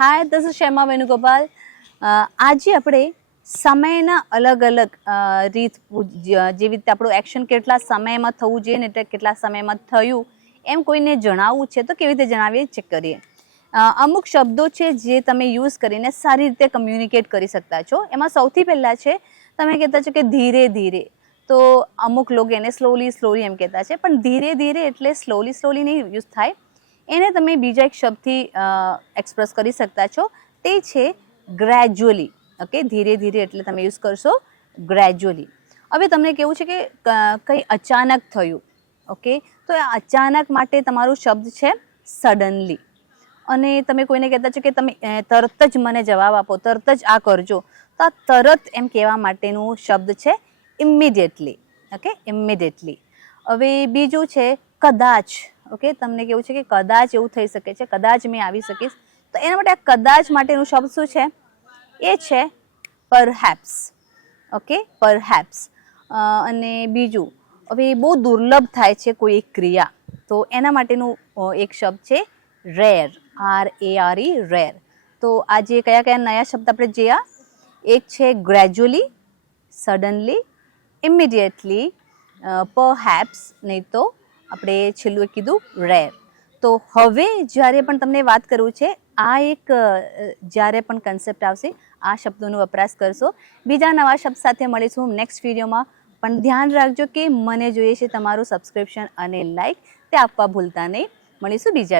Hi, this is Shema Venugopal. આજે આપણે સમયના અલગ અલગ રીત જેવી રીતે આપણું એક્શન કેટલા સમયમાં થવું જોઈએ ને એટલે કેટલા સમયમાં થયું એમ કોઈને જણાવવું છે તો કેવી રીતે જણાવીએ ચેક કરીએ. અમુક શબ્દો છે જે તમે યુઝ કરીને સારી રીતે કમ્યુનિકેટ કરી શકતા છો. એમાં સૌથી પહેલાં છે તમે કહેતા છો કે ધીરે ધીરે, તો અમુક લોકો એને સ્લોલી સ્લોલી એમ કહેતા છે, પણ ધીરે ધીરે એટલે સ્લોલી નહીં યુઝ થાય. એને તમે બીજા એક શબ્દથી એક્સપ્રેસ કરી શકતા છો, તે છે ગ્રેજ્યુઅલી. ઓકે, ધીરે ધીરે એટલે તમે યુઝ કરશો ગ્રેજ્યુઅલી. હવે તમને કેવું છે કે કંઈ અચાનક થયું, ઓકે, તો એ અચાનક માટે તમારું શબ્દ છે સડનલી. અને તમે કોઈને કહેતા છો કે તમે તરત જ મને જવાબ આપો, તરત જ આ કરજો, તો આ તરત એમ કહેવા માટેનું શબ્દ છે ઇમિડિયેટલી. Okay, immediately. હવે બીજું છે કદાચ. ઓકે, તમને કેવું છે કે કદાચ એવું થઈ શકે છે, કદાચ મેં આવી શકીશ, તો એના માટે આ કદાચ માટેનું શબ્દ શું છે? એ છે પરહેપ્સ. Okay, perhaps. અને બીજું, હવે બહુ દુર્લભ થાય છે કોઈ એક ક્રિયા, તો એના માટેનું એક શબ્દ છે રેર. RARE, rare. તો આજે કયા કયા નયા શબ્દ આપણે જોયા? એક છે ગ્રેજ્યુઅલી, સડનલી, ઇમિડિયેટલી, પરહેપ્સ, નહીં તો આપણે છેલ્લું કીધું રેર. તો હવે જ્યારે પણ તમને વાત કરવું છે, આ એક જ્યારે પણ કન્સેપ્ટ આવશે આ શબ્દોનો વપરાશ કરશો. બીજા નવા શબ્દ સાથે મળીશું નેક્સ્ટ વિડીયોમાં. પણ ધ્યાન રાખજો કે મને જોઈએ છે તમારું સબસ્ક્રિપ્શન અને લાઇક, તે આપવા ભૂલતા નહીં. મળીશું બીજા